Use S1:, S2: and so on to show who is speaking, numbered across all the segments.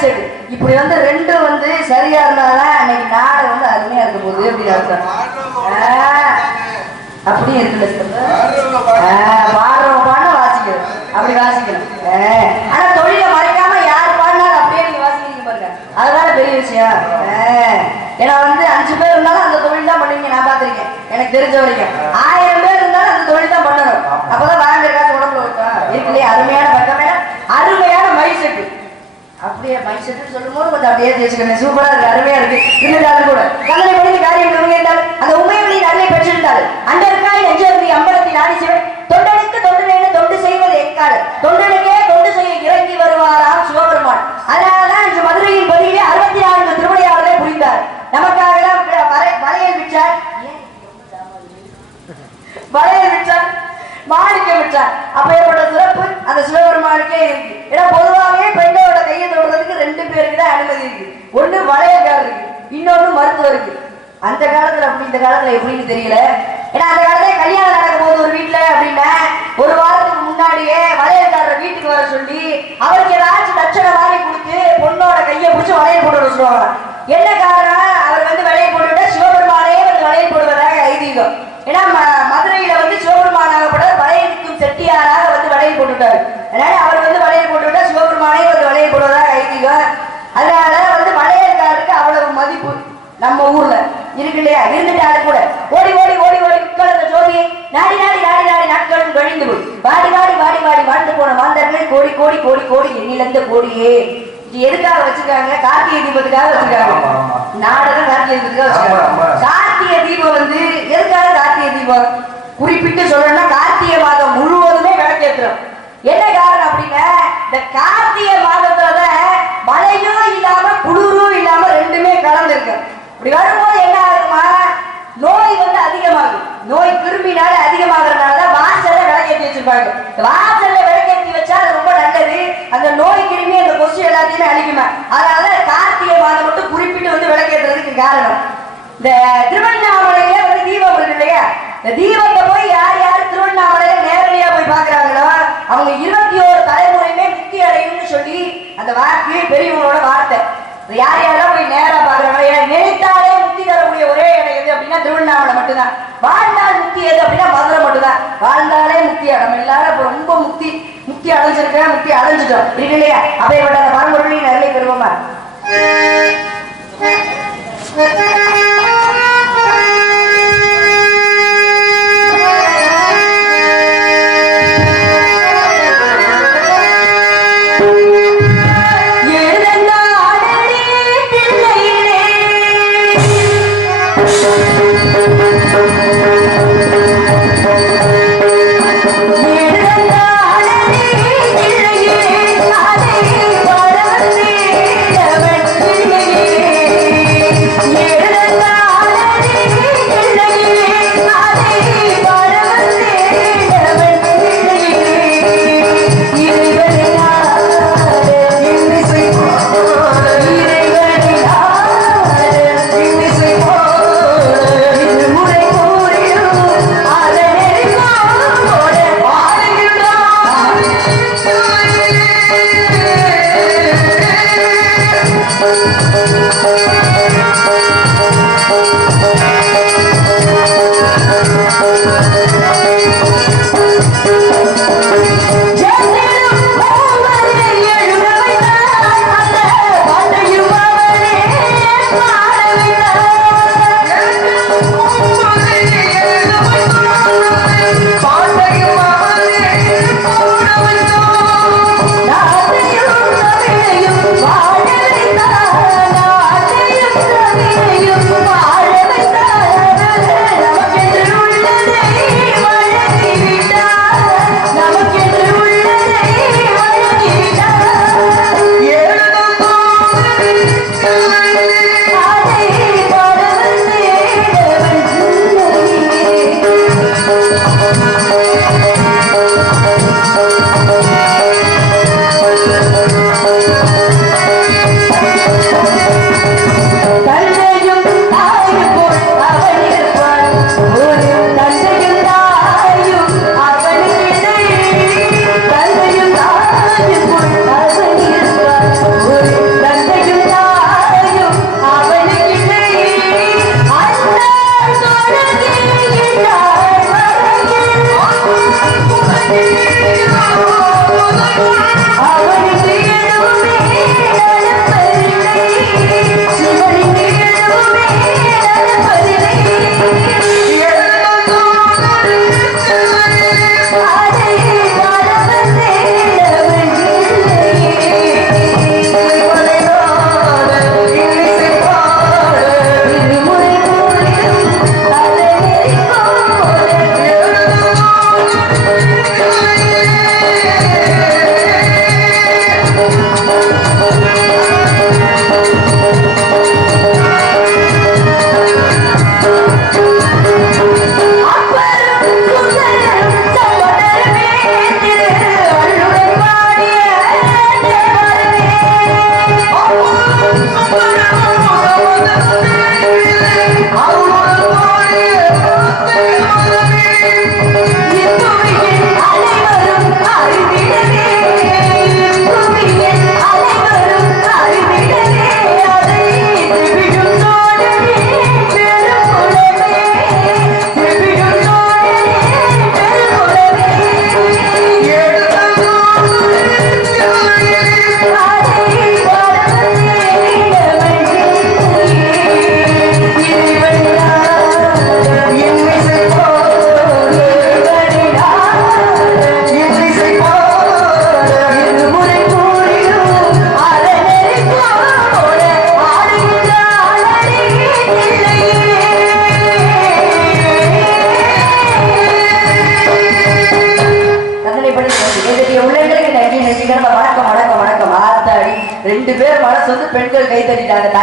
S1: Set இப்படி வந்து ரெண்டும் வந்து சரியா இருந்தாதான் அன்னைக்கு நாடு வந்து அருமையா இருக்க போகுது அப்படி அர்த்தம். அப்படியே இருக்குல்ல பாடுறவங்க பாட வாசிக்கணும். அப்படி வாசிக்கணும். ஆனா தொழிலை மறைக்காம யார் பாடினாலும் அப்படியே நீங்க வாசிக்கிறீங்க பாருங்க. அதுதானே பெரிய விஷயம். ஏன்னா வந்து அஞ்சு பேர் இருந்தாலும் அந்த தொழில் தான் பண்ணுவீங்க. நான் பார்த்திருக்கேன். எனக்கு தெரிஞ்ச வரைக்கும் ஆயிரம் பேர் இருந்தாலும் அந்த தொழில் தான் பண்ணணும் அப்பதான் வாங்குற காசு உடம்புல விட்டோம் இருக்கு இல்லையா அருமையான பக்கமே அருமையான மைக் செட்டு அப்படியே மைக் செட்டு சொல்லும் போது கொஞ்சம் அப்படியே சூப்பரா இருக்கு அருமையா இருக்கு. இருந்தாலும் கூட கல்லறை படித்து காரியம் இருந்தால் அந்த உண்மையவளின் அருளை பெற்றிருந்தாள் அண்டருக்காய் நெஞ்சருந்தி அம்பலத்தின் ஆதிசிவன் தொண்டனுக்கு தொண்டனேன தொண்டு செய்வது எக்கால் தொண்டு செய்ய இறங்கி வருவாராம் சிவபெருமான் அதனாலதான் இன்று மதுரையின் பதிலே அறுபத்தி நான்கு திருவிளையாடலை புரிந்தார் நமக்காக எல்லாம் வரை- வளையல் விற்றார் ஏன் வளையல் விற்றார் மாணிக்கம் விற்றார் அப்பேற்பட்ட சிறப்பு அந்த சிவபெருமானுக்கே இருக்கு ஏன்னா பொதுவாகவே பெண்ணோட கையை தொடுறதுக்கு ரெண்டு பேருக்கு தான் அனுமதி இருக்கு ஒண்ணு வளையல்காரருக்கு இன்னொன்னு மருத்துவருக்கு அந்த காலத்துல எப்படின்னு தெரியல. ஏன்னா அந்த காலத்துல கல்யாணம் நடக்கும் போது ஒரு வீட்டுல அப்படின்னா ஒரு வாரத்துக்கு முன்னாடியே வளையல்காரர் வீட்டுக்கு வர சொல்லி அவருக்கு ஏதாச்சும் தட்சணை வாங்கி கொடுத்து பொண்ணோட கையை பிடிச்சி வளையல் போட்டு வர சொல்லுவாங்க. என்ன காரணம் அவர் வந்து வளையல் போட்டுவிட்டா சிவபெருமானே வந்து வளையல் போடுவதாக ஐதீகம். ஏன்னா ம- மதுரையில வந்து சிவபெருமானாகப்பட வளையலுக்கும் செட்டியாராக வந்து வளையல் போட்டுட்டாரு அதனால அவர் வந்து வளையல் போட்டுவிட்டா சிவபெருமானே வந்து வளையல் போடுவதாக ஐதீகம் அதனால வந்து வளையல்காரருக்கு அவ்வளவு மதிப்பு நம்ம ஊர்ல இருக்கு இல்லையா இருந்துட்டாரு கூட ஓடி ஓடி ஓடி ஓடி உட்கார்ந்த ஜோதியை நாடி நாடி நாடி நாடி நாட்களும் கழிந்து போய் வாடி வாடி வாடி வாடி வாழ்ந்து போன மாந்தர்கள் கோடி கோடி கோடி கோடி எண்ணிலந்த கோடியே. எதுக்காக வச்சிருக்காங்க? கார்த்திகை தீபத்துக்காக வச்சிருக்காங்க. நாடகம் கார்த்திகை தீபத்துக்காக. வச்சிருக்காங்க. கார்த்திகை தீபம் வந்து எதுக்காக கார்த்திகை தீபம்? குறிப்பிட்டு சொல்லணும்னா கார்த்திகை மாதம் முழுவதுமே விளக்கேற்றுறோம் என்ன காரணம் அப்படின்னா இந்த கார்த்திகை மாதத்துலதான் மழையும் இல்லாம குளிரும் இல்லாம ரெண்டுமே கலந்து இருக்கு இப்படி வரும்போது என்ன நோய் வந்து அதிகமாகும். நோய் கிருமினால அதிகமாகிறதுனால தான் வாசல்ல விளக்கேற்றி வச்சிருப்பாங்க. இந்த வாசல்ல விளக்கேற்றி வச்சா அது ரொம்ப நல்லது. அந்த நோய் கிருமி அந்த கொசு எல்லாத்தையுமே அழிக்குமா? அதனால கார்த்திகை மாதம் மட்டும் குறிப்பிட்டு வந்து விளக்கேற்றுறதுக்கு காரணம். இந்த திருவண்ணாமலையில வந்து தீபம் இருக்கு இல்லையா? இந்த தீபத்தை போய் யார் யார் திருவண்ணாமலையில நேரடியா போய் பாக்குறாங்களோ அவங்க இருபத்தி ஓரு தலைமுறையுமே முக்தி அடையும்னு சொல்லி அந்த வார்த்தையே பெரியவங்களோட வார்த்தை. யார் யாரெல்லாம் போய் நேரா பாக்குறாங்களோ நினைத்தாலே முக்தி தரக்கூடிய ஒரே இடம் எது அப்படின்னா திருவண்ணாமலை மட்டும்தான். வாழ்ந்தால் முக்தி எது அப்படின்னா மதுரை மட்டும்தான். வாழ்ந்தாலே முக்தி. நம்ம எல்லாரும் ரொம்ப முக்தி முக்தி அடைஞ்சிருக்கா முக்தி அடைஞ்சிட்டோம். இருக்கு இல்லையா? அப்பேற்பட்ட விட பரம்பொருளின் நிறைய பெறுவோமா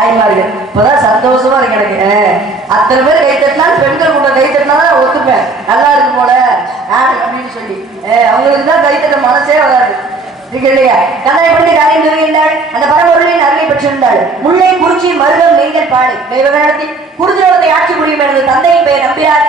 S1: தாய்மார்கள் இப்பதான் சந்தோஷமா இருக்கு எனக்கு. அத்தனை பேர் கை தட்டினாலும் பெண்கள் கூட கை தட்டினா தான் ஒத்துப்பேன். நல்லா இருக்கு போல. ஆஹ், அப்படின்னு சொல்லி. அஹ், அவங்களுக்கு தான் கை தட்ட மனசே வராது. இருக்கு இல்லையா? கதை பண்ணி காரியம் நிறுவினாள் அந்த பரம்பொருளின் அருளை பெற்றிருந்தாள். முல்லை குறிச்சி மருதம் நெய்தல் பாடி. மேவகடத்தி குருதிரோகத்தை ஆட்சி புரியும் எனது தந்தையின் பெயர் நம்பினார்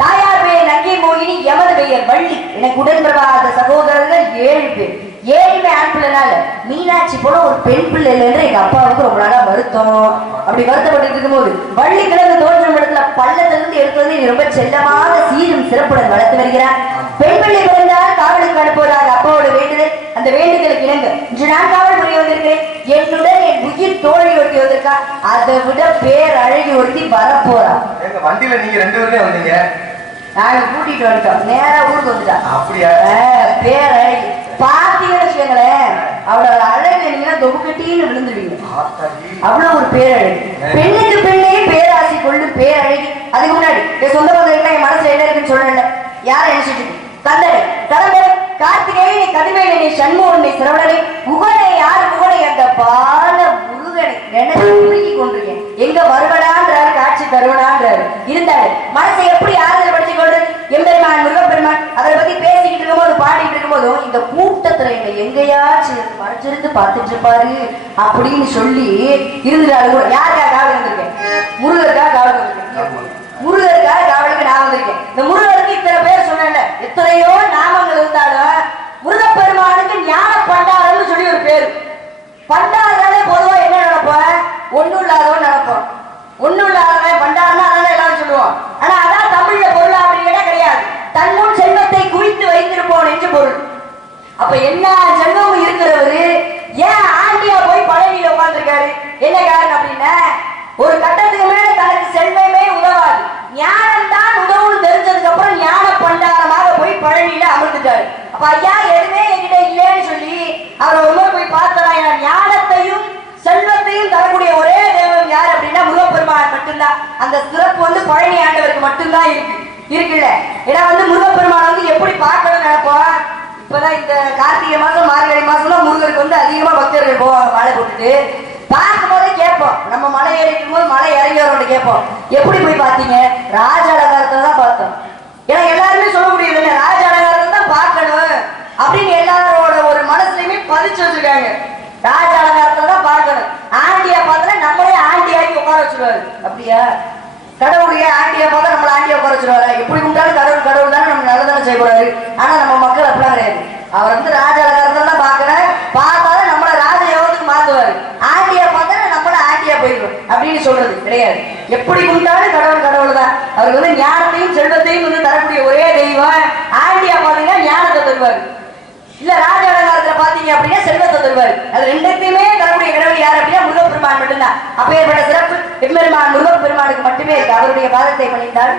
S1: தாயார் பெயர் நங்கை மோகினி எமது பெயர் வள்ளி. எனக்கு உடன்பிறவாத சகோதரர்கள் ஏழு பேர். ஏழுமே ஆண் பிள்ளைனால மீனாட்சி போல ஒரு பெண் பிள்ளை இல்லைன்னு எங்க அப்பாவுக்கு ரொம்ப நாளா வருத்தம். அப்படி வருத்தப்பட்டு இருக்கும்போது வள்ளி கிழங்கு தோற்றம் இடத்துல பள்ளத்திலிருந்து எடுத்து வந்து ரொம்ப செல்லமான சீரும் சிறப்புடன் வளர்த்து வருகிறார் பெண் பிள்ளை பிறந்தால் காவலுக்கு அனுப்புவதாக அப்பாவோட வேண்டுதல். அந்த வேண்டுதலுக்கு இணங்க இன்று நான் காவல் புரிய வந்திருக்கிறேன். என்னுடன் என் உயிர் தோழி ஒருத்தி வந்திருக்கா. அதை விட பேர் அழகி ஒருத்தி வரப்போறா.
S2: வண்டியில நீங்க ரெண்டு பேருமே வந்தீங்க.
S1: நாங்க கூட்டிட்டு வந்துட்டோம். நேரா ஊருக்கு வந்துட்டா.
S2: அப்படியா?
S1: பேர் அழகி. பாத்தீங்கன்னு வச்சுக்கோங்களேன் அவளோட அழகு நீங்க தொகுக்கட்டின்னு விழுந்துடுவீங்க அவ்வளவு ஒரு பேரழகு. பெண்ணுக்கு பெண்ணே பேராசி கொள்ளும் பேரழகி. அதுக்கு முன்னாடி என் சொந்த என் மனசுல என்ன இருக்குன்னு சொல்லல யார நினைச்சிட்டு கந்தனை கடம்பை கார்த்திகை நீ கதிவேலை சிரவணனை யார் உகனை அந்த பால முருகனை நினைச்சு உருகி கொண்டிருக்கேன் எங்க வருவனான்றாரு காட்சி தருவனான்றாரு. இருந்தாரு மனசை எப்படி ஆறுதல் படுத்தி கொண்டு எம்பெருமான் முருகப்பெருமான் அதை பத்தி பாடிட்டு இருக்கும்போதும் இந்த கூட்டத்துல என்னை எங்கேயாச்சும் மறைச்சிருந்து பார்த்துட்டு இருப்பாரு அப்படின்னு சொல்லி இருந்துட்டாரு கூட. யாருக்காக காவல் இருந்திருக்கேன்? முருகருக்காக காவல் இருந்திருக்கேன். முருகருக்காக காவலுக்கு நான் வந்திருக்கேன். இந்த முருகருக்கு இத்தனை பேர் சொன்னேன்ல. எத்தனையோ நாமங்கள் இருந்தாலும் முருகப்பெருமானுக்கு ஞான பண்டாரன்னு சொல்லி ஒரு பேர். பண்டாரனாலே பொதுவா என்ன நினைப்போம்? ஒண்ணும் இல்லாதவன் நினைப்போம். ஒண்ணும் இல்லாதவன் பண்டாரனா அதான் எல்லாரும் சொல்லுவோம். ஆனா அதான் தமிழ்ல பொருள் தன்னுள் செல்வத்தை குவித்து வைத்திருப்போம் என்று பொருள். அப்ப எல்லா செல்வமும் இருக்கிறவரு ஏன் ஆண்டியா போய் பழனியில உட்காந்துருக்காரு என்ன காரணம் அப்படின்னா ஒரு கட்டத்துக்கு மேல தனக்கு செல்வமே உதவாது. ஞானம் தான் உதவுன்னு தெரிஞ்சதுக்கு அப்புறம் ஞான பண்டாரமாக போய் பழனியில அமர்ந்துட்டாரு. அப்ப ஐயா எதுவுமே என்கிட்ட இல்லைன்னு சொல்லி அவரை ஒரு போய் பார்த்தா என் ஞானத்தையும் செல்வத்தையும் தரக்கூடிய ஒரே தெய்வம் யார் அப்படின்னா முருகப்பெருமான் மட்டும்தான். அந்த சிறப்பு வந்து பழனி ஆண்டவருக்கு மட்டும்தான் இருக்கு. இருக்குல்ல? ஏன்னா வந்து முருகப்பெருமான் வந்து எப்படி பார்க்கணும்னு நினைப்போம்? இப்பதான் இந்த கார்த்திகை மாசம் மார்கழி மாசம்லாம் முருகருக்கு வந்து அதிகமா பக்தர்கள் போவாங்க மாலை போட்டுட்டு பார்க்கும் போதே கேட்போம். நம்ம மலை ஏறிக்கும் போது மலை இறங்கி வரோட கேட்போம். எப்படி போய் பார்த்தீங்க? ராஜ அலங்காரத்தை தான் பார்த்தோம். ஏன்னா எல்லாருமே சொல்ல முடியுது இல்ல ராஜ அலங்காரத்தை தான் பார்க்கணும் அப்படின்னு எல்லாரோட ஒரு மனசுலயுமே பதிச்சு வச்சிருக்காங்க. ராஜ அலங்காரத்தை தான் பார்க்கணும். ஆண்டியா பார்த்தா நம்மளே ஆண்டியாக்கி உட்கார வச்சிருவாரு. அப்படியா? கடவுளையே ஆண்டியா பார்த்தா நம்மள ஆண்டியா உட்கார வச்சிருவாரு. எப்படி கும்பிட்டாலும் கடவுள் கடவுள் தானே நம்ம நல்லதானே செய்யக்கூடாது ஆனா நம்ம மக்கள் அப்படிலாம் கிடையாது. அவர் வந்து ராஜ தான் பாக்குறேன் பார்த்தாலும் நம்மள ராஜ யோகத்துக்கு மாத்துவாரு. ஆண்டியா பார்த்தா நம்மள ஆண்டியா போயிடும் அப்படின்னு சொல்றது கிடையாது. எப்படி கும்பிட்டாலும் கடவுள் கடவுள் தான் அவருக்கு வந்து ஞானத்தையும் செல்வத்தையும் வந்து தரக்கூடிய ஒரே தெய்வம் ஆண்டியா பார்த்தீங்கன்னா ஞானத்தை தருவாரு. இல்ல ராஜா அலங்காரத்துல அப்படின்னா செல்வத்தை தருவார் அது ரெண்டுத்தையுமே தரக்கூடிய கடவுள் யார் அப்படின்னா முருகப்பெருமான் மட்டும்தான். அப்பேற்பட்ட சிறப்பு எம்பெருமான் முருகப்பெருமானுக்கு மட்டுமே இருக்கு. அவருடைய பாதத்தை பணிந்தால்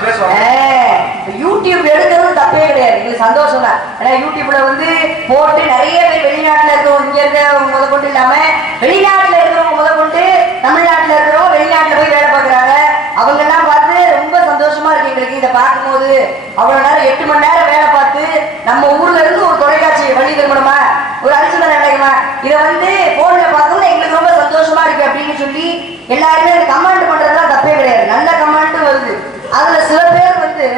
S1: பேசுவாங்க. யூடியூப் எடுக்கிறது தப்பே கிடையாது. எங்களுக்கு சந்தோஷம் தான். ஏன்னா யூடியூப்ல வந்து போட்டு நிறைய பேர் வெளிநாட்டுல இருக்கிறவங்க இங்க இருக்கிறவங்க முத கொண்டு இல்லாம வெளிநாட்டுல இருக்கிறவங்க முத கொண்டு தமிழ்நாட்டுல இருக்கிறவங்க வெளிநாட்டுல போய் வேலை பாக்குறாங்க அவங்க எல்லாம் பார்த்து ரொம்ப சந்தோஷமா இருக்கு எங்களுக்கு இதை பார்க்கும்போது. அவ்வளவு நேரம் எட்டு மணி நேரம் வேலை பார்த்து நம்ம ஊர்ல இருந்து ஒரு தொலைக்காட்சி வழி திரும்பணுமா? ஒரு அரசியல் நடக்குமா இதை வந்து போன்ல பார்க்கணும் எங்களுக்கு ரொம்ப சந்தோஷமா இருக்கு அப்படின்னு சொல்லி எல்லாருமே கமெண்ட் பண்றதுலாம் தப்பே கிடையாது நல்ல கமெண்ட் வருது அதுல சில பேர் வந்து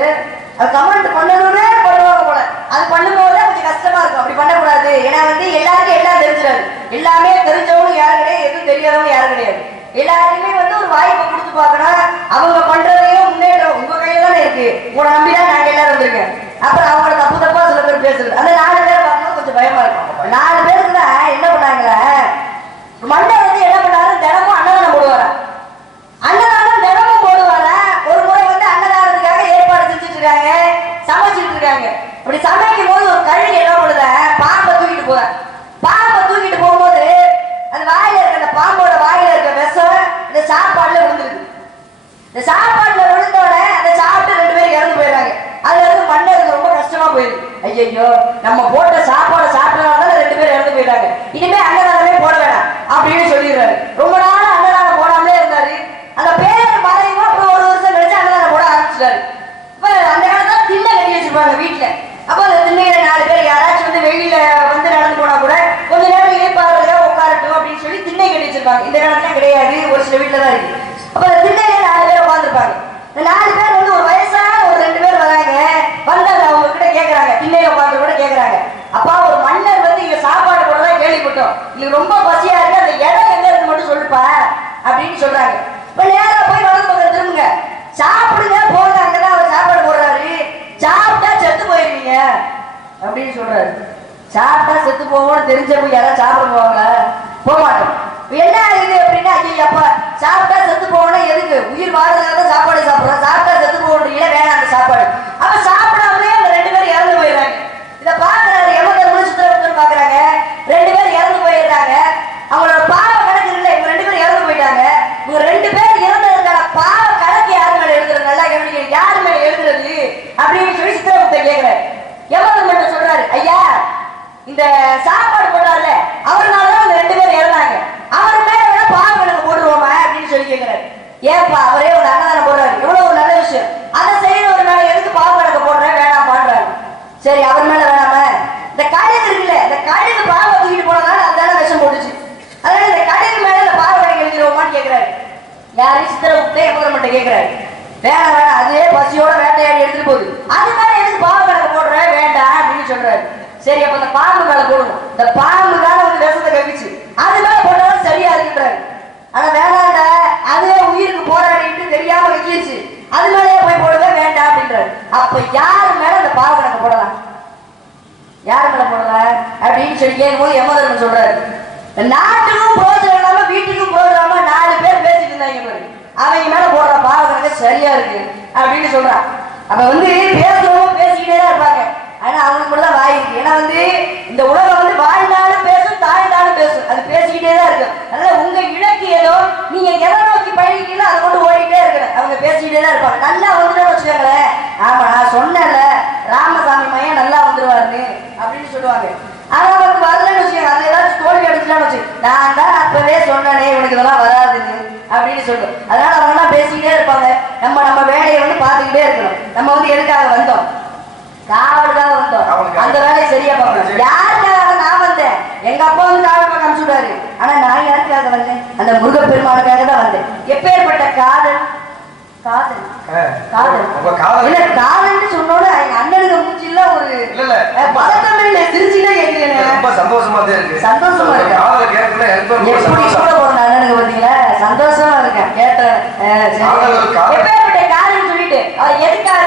S1: அது கமெண்ட் பண்ணணும்னே பண்ணுவாங்க போல. அது பண்ணும்போது கொஞ்சம் கஷ்டமா இருக்கும். அப்படி பண்ணக்கூடாது. ஏன்னா வந்து எல்லாருக்கும் எல்லாம் தெரிஞ்சிடாது. எல்லாமே தெரிஞ்சவங்க யாரும் கிடையாது எதுவும் தெரியாதவங்க யாரும் கிடையாது. எல்லாருமே வந்து ஒரு வாய்ப்பை கொடுத்து பார்க்கணும். அவங்க பண்றதையும் முன்னேற்றம் உங்க கையில தானே இருக்கு. உங்களை நம்பி தான் நாங்க எல்லாரும் வந்திருக்கேன் அப்புறம் அவங்கள தப்பு தப்பா சில பேர் பேசுறது. அந்த நாலு பேர் பார்க்கணும் கொஞ்சம் பயமா இருக்கும். நாலு பேருக்கு தான் என்ன பண்ணாங்க மண்டை வந்து என்ன பண்ணாரு தினமும் அன்னதானம் போடுவாரா அன்னதானம் தினமும் போடுவாரா ஒரு முறை வந்து அன்னதானத்துக்காக ஏற்பாடு செஞ்சுட்டு இருக்காங்க சமைச்சிட்டு இருக்காங்க இப்படி சமைக்கும் போது ஒரு கழுகு என்ன பண்ணுத பாம்பை தூக்கிட்டு போற பாம்பை தூக்கிட்டு போகும்போது அது வாயில இருக்க அந்த பாம்போட வாயில இருக்க விஷம் இந்த சாப்பாடுல விழுந்துருக்கு இந்த சாப்பாடுல விழுந்தோடனே அதை சாப்பிட்டு ரெண்டு பேரும் இறந்து போயிடுறாங்க அதுல இருந்து மன்னருக்கு ரொம்ப கஷ்டமா போயிடுது ஐயோ நம்ம போட்ட சாப்பாடை சாப்பிட்டனால ரெண்டு பேரும் இறந்து போயிட்டாங்க இனிமே அன்னதானமே போட வேணாம் அப்படின்னு சொல்லிடுறாரு ரொம்ப நாள் அன்னதானம் போடாமலே இருந்தாரு அந்த பேர் மறையும் அப்புறம் ஒரு வருஷம் கழிச்சு அன்னதானம் போட ஆரம்பிச்சிட்டாரு இப்ப அந்த காலத்துல திண்ணை கட்டி வச்சிருப்பாங்க வீட்டுல அப்ப அந்த திண்ணையில நாலு பேர் யாராச்சும் வந்து வெளியில வந்து நடந்து போனா கூட கொஞ்ச நேரம் இழைப்பாருங்க உட்காரட்டும் அப்படின்னு சொல்லி திண்ணை கட்டி வச்சிருப்பாங்க இந்த காலத்துல கிடையாது. ஒரு சில வீட்டுல தான் இருக்கு. அப்ப அந்த திண்ணையில நாலு பேர் உட்காந்துருப்பாங்க இந்த நாலு பேர் வந்து ஒரு வயசான ஒரு ரெண்டு பேர் வராங்க. வந்தாங்க அவங்க கிட்ட கேட்கறாங்க திண்ணையில உட்காந்து கூட கேட்கறாங்க அப்பா ஒரு மன்னர் வந்து இங்க சாப்பாடு போடுறதா கேள்விப்பட்டோம். இங்க ரொம்ப பசியா இருக்கு. அந்த இடம் எங்க இருக்கு மட்டும் சொல்லுப்பா அப்படின்னு சொல்றாங்க. இப்ப நேரா போய் வலது பக்கம் திரும்புங்க. சாப்பிடுங்க போங்க. அங்கதான் அவர் சாப்பாடு போடுறாரு. சாப்பிட்டா செத்து போயிருவீங்க. அப்படின்னு சொல்றாரு. சாப்பிட்டா செத்து போவோம்னு தெரிஞ்சவங்க யாராவது சாப்பிட போவாங்க போக மாட்டோம். என்ன இது அப்படின்னா ஐயோ அப்பா சாப்பிட்டா செத்து போகணும் எதுக்கு? உயிர் வாழ்றதுக்காக தான் சாப்பாடு சாப்பிடுறோம். சாப்பிட்டா செத்து போகணுன்றீங்க வேணாம் அந்த சாப்பாடு. அப்ப சாப்பிடாமலே அந்த ரெண்டு பேரும் இறந்து போயிடுறாங்க. இதை பாக்குறாரு எமதர் முடிச்சுட்டு பாக்குறாங்க ரெண்டு பேரும் இறந்து போயிடுறாங்க. அவங்களோட பாவ கணக்கு இல்லை இவங்க ரெண்டு பேரும் இறந்து போயிட்டாங்க. இவங்க ரெண்டு பேர் இறந்ததுக்கான பாவ கணக்கு யாரு மேல எழுதுறது? நல்லா கவனிக்க யார் மேல எழுதுறது? அப்படின்னு சொல்லி சித்திரகுப்தர் கேக்குறாரு எமதர் மட்டும் சொல்றாரு ஐயா இந்த சாப்பாடு போட்டார்ல அவர்னாலதான் அந்த ரெண்டு பேர் இறந்தாங்க அவர் மேல வேணா பாவ கணக்கு போட்டுருவோமா அப்படின்னு சொல்லி கேக்குறாரு ஏப்பா அவரே ஒரு அன்னதானம் போடுறாரு. எவ்வளவு ஒரு நல்ல விஷயம். அதை செய்யறவர் மேல எடுத்து பாவ கணக்கு போடுறேன் வேணாம் பாடுறாரு. சரி அவர் மேல வேணாம? இந்த கழுகு இருக்குல்ல இந்த கழுகு பாவ தூக்கிட்டு போனதால அதான விஷம் போட்டுச்சு. அதனால இந்த கழுகு மேல இந்த பாவ கணக்கு எழுதிடுவோமான்னு கேக்குறாரு. யாரு? சித்திரகுப்தே எமதர்மன்ட்ட கேக்குறாரு. வேணாம் வேணாம் அதுவே பசியோட வேட்டையாடி எடுத்துட்டு போகுது. அது மேல எதுக்கு பாவ கணக்கு போடுறேன் வேண்டாம் அப்படின்னு சொல்றாரு. சரி அப்ப இந்த பாம்பு மேல போடுவோம். இந்த பாம்பு மேல வந்து விஷத்தை கவிச்சு அது மேல போட்டாலும் சரியா இருக்குன்றாரு ஆனா வேணாண்டா அதுவே உயிருக்கு போராடிட்டு தெரியாம வைக்கிச்சு அது மேலயே போய் போடுவே வேண்டாம் அப்படின்றாரு அப்ப யாரு மேல அந்த பாவ கணக்கு போடலாம் யாரு மேல போடல செடிக்கேன்னு போது யமதர்மன் சொல்றாரு. நாட்டுக்கும் பிரோஜனம் இல்லாம வீட்டுக்கும் பிரோஜனம் நாலு பேர் பேசிட்டு இருந்தாங்க அவங்க மேல போடுற பாவ சரியா இருக்கு அப்படின்னு சொல்றான். அப்ப வந்து பேசுறவங்க பேசிக்கிட்டே தான் இருப்பாங்க. ஆனா அவங்களுக்கு மட்டும் தான் வாய் இருக்கு. ஏன்னா வந்து இந்த உலகம் வந்து வாழ்ந்தாலும் பேசும் தாழ்ந்தாலும் பேசும். அது பேசிக்கிட்டே தான் இருக்கும். அதனால உங்க இலக்கு ஏதோ நீங்க எதை நோக்கி பழகிட்டீங்களோ அதை கொண்டு ஓடிக்கிட்டே இருக்கணும். அவங்க பேசிக்கிட்டே தான் இருப்பாங்க. நல்லா வந்துட்டோம்னு வச்சுக்கோங்களேன். ஆமா நான் சொன்னேன்ல ராமசாமி மையம் நல்லா வந்துருவாருன்னு அப்படின்னு சொல்லுவாங்க. ஆனா வந்து வரலன்னு வச்சுக்கோங்க அது ஏதாச்சும் தோல்வி அடிச்சுலான்னு வச்சு நான் தான் அப்பவே சொன்னனே இவனுக்கு இதெல்லாம் வராதுன்னு அப்படின்னு சொல்லுவோம் அதனால அவங்க பேசிக்கிட்டே இருப்பாங்க. நம்ம நம்ம வேலையை வந்து பார்த்துக்கிட்டே இருக்கணும். நம்ம வந்து எதுக்காக வந்தோம்? காவலுக்காக வந்தோம். அந்த வேலையை சரியா பார்க்கணும். யாருக்காக நான் வந்தேன்? எங்க அப்பா வந்து காவல் பார்க்க அனுப்பிச்சுட்டாரு ஆனா நான் யாருக்காக வந்தேன்? அந்த முருகப்பெருமானுக்காக தான் வந்தேன். எப்பேற்பட்ட காதல் காதல். காதல்.
S2: உங்க காதல்.
S1: இல்ல காதல்னு சொன்னோட எங்க அண்ணனுக்கு மூச்சில ஒரு
S2: இல்ல, இல்ல.
S1: பதட்டம் இல்ல
S2: ரொம்ப சந்தோஷமா தான் இருக்கு.
S1: சந்தோஷமா இருக்கு.
S2: காதல கேட்கல எனக்கு
S1: எப்படி அண்ணனுக்கு பாத்தீங்களா சந்தோஷமா இருக்கேன். கேட்டேன்.
S2: காதல், காதல்.
S1: எப்பேற்பட்ட காதல்னு சொல்லிட்டு எதுக்காக